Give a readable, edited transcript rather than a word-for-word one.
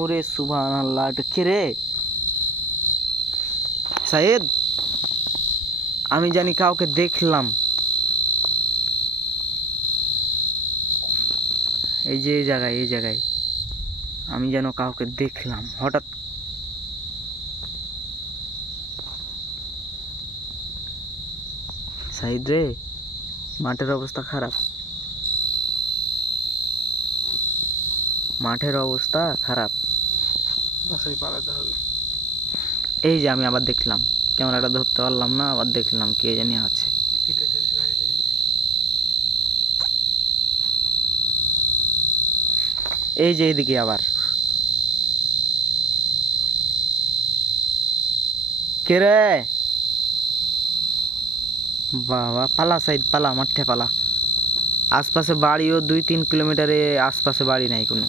ওরে সুবহানাল্লাহ, এটা কে রে? সাইদ, আমি জানি কাউকে দেখলাম। এই যে এই জায়গায় আমি যেন কাউকে দেখলাম হঠাৎ। সাইদ রে, মাঠের অবস্থা খারাপ, মাঠের অবস্থা খারাপ। বাসায় পালাতে হবে। এই যে আমি আবার দেখলাম, ক্যামেরাটা ধরতে পারলাম না, আবার দেখলাম কে জানি আছে। ভিডিও চলছে, বাইরে লেগে যাবে। এই যে এইদিকে আবার কে রে? বাবা, পালা সাইদ পালা, মাঠে পালা। আশপাশে বাড়িও 2-3 কিলোমিটারে আশপাশে বাড়ি নাই কোনো।